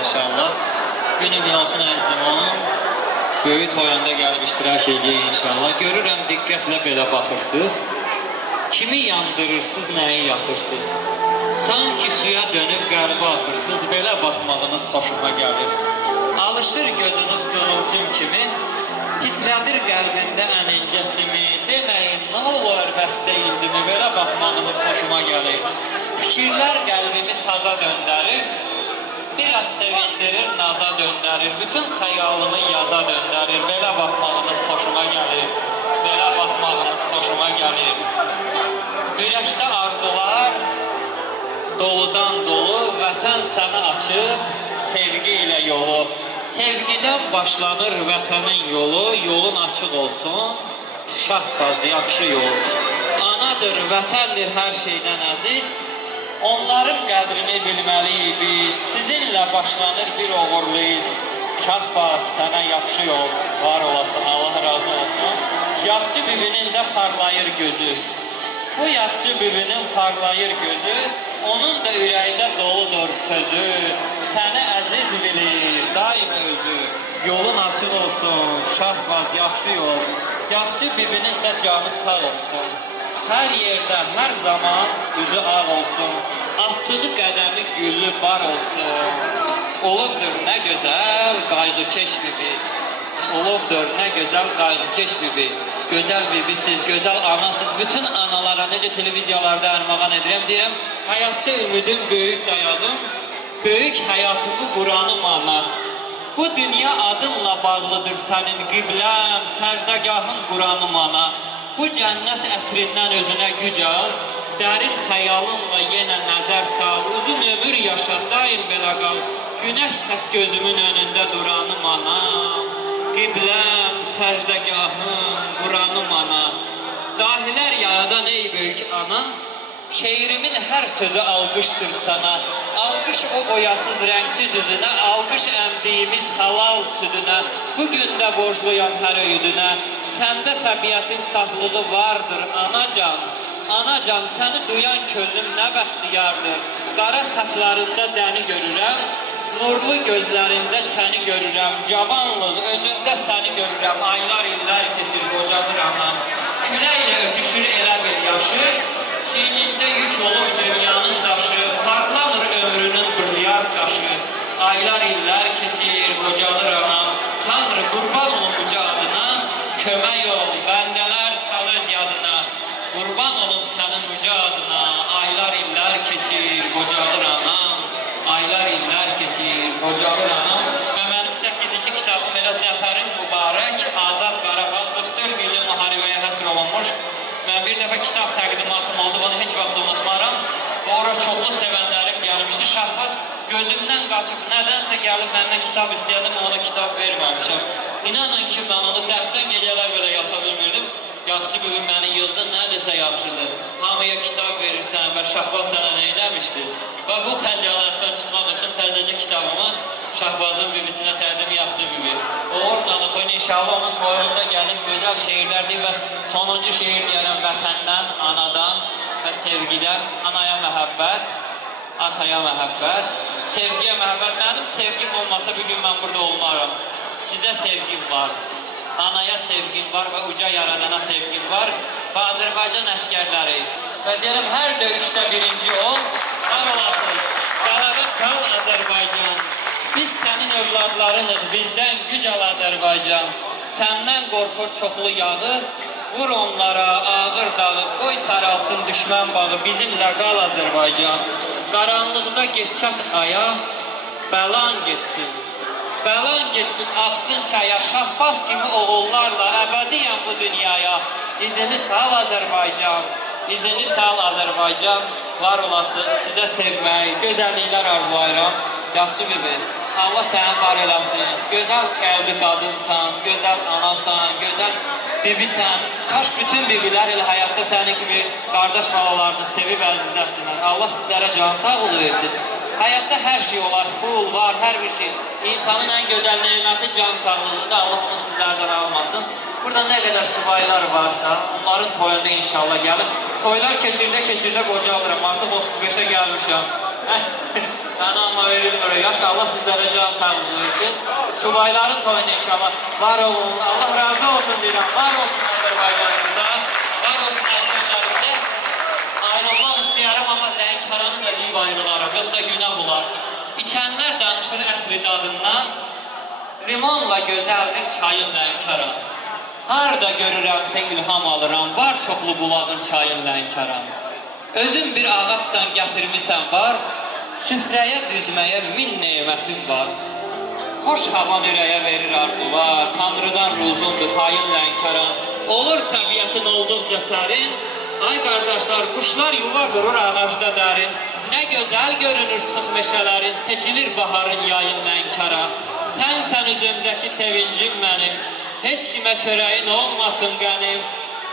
inşallah. Günü gün olsun əzimim. Böyük toyunda gəlib iştirak edək inşallah. Görürəm diqqətlə belə baxırsınız. Kimi yandırırsınız, nəyi yaxırsınız? Sanki suya dönüb qəlbə axırsınız. Belə baxmağınız xoşuma gəlir. Alışır gözünüz qığılcım kimi. Titrədir qəlbində ənincəsimi. Deməyin, nə olur bəstə indimi? Belə baxmağınız xoşuma gəlir. Fikirlər qəlbimi saza döndərir. Biraz sevindirir, naza döndərir. Bütün xəyalımı yaza döndərir. Belə baxmağınız xoşuma gəlir. Belə baxmağınız xoşuma gəlir. Ürəkdə arzular doludan dolu. Vətən səni açıb sevgi ilə yolu. Sevgidən başlanır vətənin yolu. Yolun açıq olsun. Şahbaz, yaxşı yol. Anadır, vətəndir hər şeydən əziz. Onların qədrini bilməliyik biz. Sizinlə başlanır bir uğurluyuz. Şahbaz, sənə yaxşı yol. Var olasın, Allah razı olsun. Yaxçı bibinin də parlayır gözü. Bu yaxçı bibinin parlayır gözü. Onun da ürəkdə doludur sözü. Səni əziz bilir, daim özü. Yolun açıq olsun, Şahbaz, yaxşı yol. Yaxçı bibinin də canı sağ olsun. Hər yerdə, hər zaman üzü ağ olsun. Atdığı qədəmi güllü bar olsun. Olubdur nə gözəl qayğıkeş bibi. Olubdur nə gözəl qayğıkeş bibi. Gözəl bibisiz, gözəl anasız. Bütün analara necə televiziyalarda ərmağan edirəm, deyirəm, həyatda ümidim böyük dayadım. Böyük həyatımı quranım ana. Bu dünya adınla bağlıdır sənin qibləm, səcdəgahın quranım ana. Bu cənnət ətrindən özünə güc al, dərin xəyalınla yenə nəzər sal, uzun ömür yaşa, daim belə qal, günəş tək gözümün önündə duranım ana, qibləm, səcdəgahım, quranım ana. Dahilər yaradan ey böyük ana, şeirimin hər sözü alqışdır sana, alqış o boyasız rəngsiz üzünə, alqış əmdiyimiz halal südünə, bugün də borcluyam hər öydünə. Səndə təbiətin saflığı vardır, anacan. Anacan, səni duyan könlüm nə bəxtiyardır. Qara saçlarında dəni görürəm, nurlu gözlərində çəni görürəm. Cavanlıq, özündə səni görürəm. Aylar, illər keçir, qocadır anam. Küləklə öpüşür elə bir yaşı, çiynində yük olur dünyanın daşı. Parlamır ömrünün qılyar qaşı. Aylar, illər keçir, qocadır anam. Tanrı, qurban olun uca adına. Kömək ol, bəndələr salır yadına. Qurban olum sənin uca adına. Aylar, illər keçir, qocalır anam. Aylar, illər keçir, qocalır anam. Və mənim 8-ci kitabım elə Zəfərin Mübarək, Azad Qarabağ 44 illik müharibəyə həsr olunmuş. Mən bir dəfə kitab təqdimatım oldu, bunu heç vaxt unutmaram. Və ora çoxlu sevənlərim gəlmişdi. Şahbaz gözümdən qaçıb, nədənsə gəlib məndən kitab istəyədim, ona kitab verməmişəm. İnanın ki, mən onu dəftən gecələr belə yata bilmirdim. Yaxşı bugün məni yıldı, nə desə yaxşıdır. Hamıya kitab verirsən və Şahbaz sənə nə eləmişdir? Və bu xəcalətdən çıxmaq üçün təzəcə kitabımı Şahbazın bibisinə təqdim yaxşı bibi. Uğurla oxuyun, inşallah onun toyunda gəlib gözəl şeirlər deyib və sonuncu şeir deyərəm vətəndən, anadan və sevgidən. Anaya məhəbbət, ataya məhəbbət, sevgiyə məhəbbət. Mənim sevgim olmasa bugün mən burada olmaram. Sizə sevgim var, anaya sevgim var və uca yaradana sevgim var və Azərbaycan əskərləri. Və deyirəm, hər döyüşdə birinci ol, var olasın, qələbə çal Azərbaycan. Biz sənin övladlarınıq, bizdən güc al Azərbaycan. Səndən qorxur çoxlu yağı, vur onlara ağır dağı, qoy saralsın düşmən bağı, bizimlə qal Azərbaycan. Qaranlıqda get çat aya, bəlan getsin. Bəlan getsin, axsın çaya, Şahbaz kimi oğullarla əbədiyəm bu dünyaya. İzini sal Azərbaycan, izini sal Azərbaycan. Var olasın, sizə sevmək, gözəlliklər arzulayıram. Yaxşı bibi, Allah səni var eləsin. Gözəl qəlbi qadınsan, gözəl anasan, gözəl bibisən. Kaş bütün bibilər elə həyatda sənin kimi qardaş balalarını sevib əzizləsinlər. Allah sizlərə can sağlığı versin. Həyatda hər şey olar, pul var, hər bir şey. İnsanın ən gözəl neməti can sağlığıdır, Allah bunu sizlərdən almasın. Burada nə qədər subaylar varsa, onların toyunda inşallah gəlib. Toylar keçirdə qocalırım, artıq 35'e gəlmişəm. Mənə amma verilmir. Yaş Allah sizlərə can sağlığı versin. Subayların toyunda inşallah. Var olun. Allah razı olsun deyirəm. Var olsun Azərbaycanımıza. Var olsun əsgərlərimizə. Ayrılmaq istəyərəm, amma Lənkəranı da deyib ayrılaram. Yoxsa günah olar. İçənlər danışır ətri dadından. Limonla gözəldir çayın Lənkəran. Harda görürəmsə ilham alıram. Var çoxlu bulağın çayın Lənkəran. Özün bir ağaçdan gətirmisən var. Süfrəyə düzməyə min nemətin var. Xoş havan ürəyə verir arzular. Tanrıdan ruzundur payın Lənkəran. Olur təbiətin olduqca sərin. Ay qardaşlar, quşlar yuva qurur ağacda dərin. Nə gözəl görünür sıx meşələrin. Seçilir baharın yayın Lənkəran. Sənsən üzümdəki sevincim mənim. Heç kimə çörəyin olmasın qənim.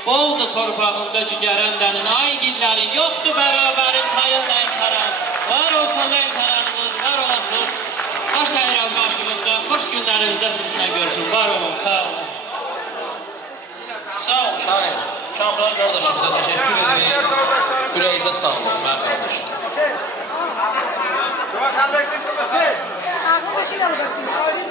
Boldu torpağında cücərəndənin. Ay gillərin yoxdur bərabərin payın Lənkəran. Var olsun Lənkəranımız, var olasın. Baş əyirəm qarşınızda, xoş günlərinizdə sizinlə görüşün. Var olun, sağ olun. Sağ ol Şahin. Kamran qardaşımıza təşəkkür edirəm. Ürəyinizə sağlıq, mən qardaşım. Arkadaşın alacaktım. Şahin.